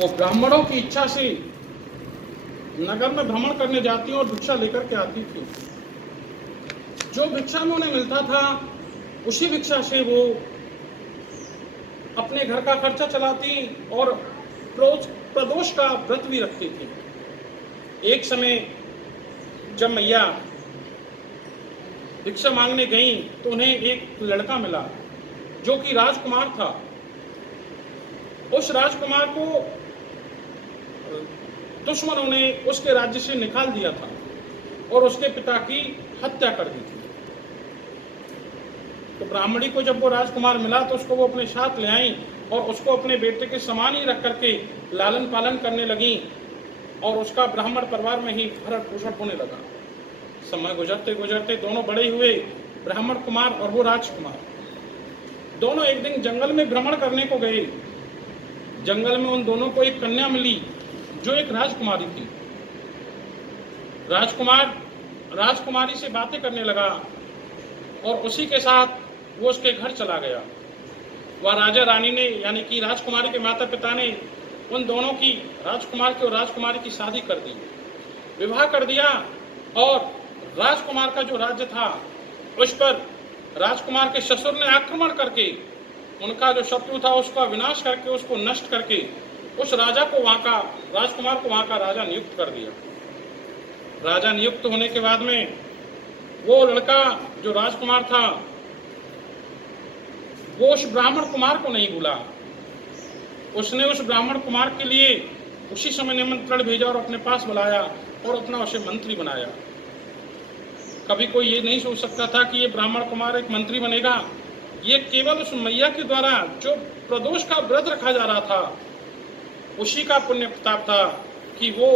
वो ब्राह्मणों की इच्छा से नगर में भ्रमण करने जाती और भिक्षा लेकर के आती थी। जो भिक्षा में उन्हें मिलता था उसी भिक्षा से वो अपने घर का खर्चा चलाती और प्रदोष का व्रत भी रखती थी। एक समय जब मैया भिक्षा मांगने गई तो उन्हें एक लड़का मिला जो कि राजकुमार था। उस राजकुमार को दुश्मनों ने उसके राज्य से निकाल दिया था और उसके पिता की हत्या कर दी थी। तो ब्राह्मणी को जब वो राजकुमार मिला तो उसको वो अपने साथ ले आई और उसको अपने बेटे के समान ही रख करके लालन पालन करने लगी और उसका ब्राह्मण परिवार में ही भरण पोषण होने लगा। समय गुजरते गुजरते दोनों बड़े हुए, ब्राह्मण कुमार और वो राजकुमार। दोनों एक दिन जंगल में भ्रमण करने को गए। जंगल में उन दोनों को एक कन्या मिली जो एक राजकुमारी थी। राजकुमार राजकुमारी से बातें करने लगा और उसी के साथ वो उसके घर चला गया। वह राजा रानी ने यानी कि राजकुमारी के माता पिता ने उन दोनों की, राजकुमार की और राजकुमारी की शादी कर दी, विवाह कर दिया। और राजकुमार का जो राज्य था उस पर राजकुमार के ससुर ने आक्रमण करके उनका जो शत्रु था उसका विनाश करके, उसको नष्ट करके उस राजा को, वहां का राजकुमार को वहां का राजा नियुक्त कर दिया। राजा नियुक्त होने के बाद में वो लड़का जो राजकुमार था वो उस ब्राह्मण कुमार को नहीं भूला। उसने उस ब्राह्मण कुमार के लिए उसी समय निमंत्रण भेजा और अपने पास बुलाया और अपना उसे मंत्री बनाया। कभी कोई ये नहीं सोच सकता था कि ये ब्राह्मण कुमार एक मंत्री बनेगा। ये केवल उस मैया के द्वारा जो प्रदोष का व्रत रखा जा रहा था उसी का पुण्य प्रताप था कि वो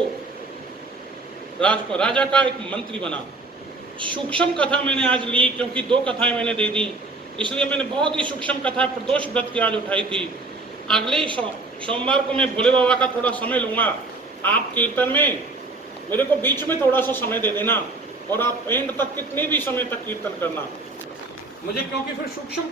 राजा का एक मंत्री बना। सूक्ष्म कथा मैंने आज ली क्योंकि 2 कथाएं मैंने दे दी, इसलिए मैंने बहुत ही सूक्ष्म कथा प्रदोष व्रत की आज उठाई थी। अगले सोमवार को मैं भोले बाबा का थोड़ा समय लूंगा। आप कीर्तन में मेरे को बीच में थोड़ा सा समय दे देना और आप एंड तक कितने भी समय तक कीर्तन करना मुझे, क्योंकि फिर सूक्ष्म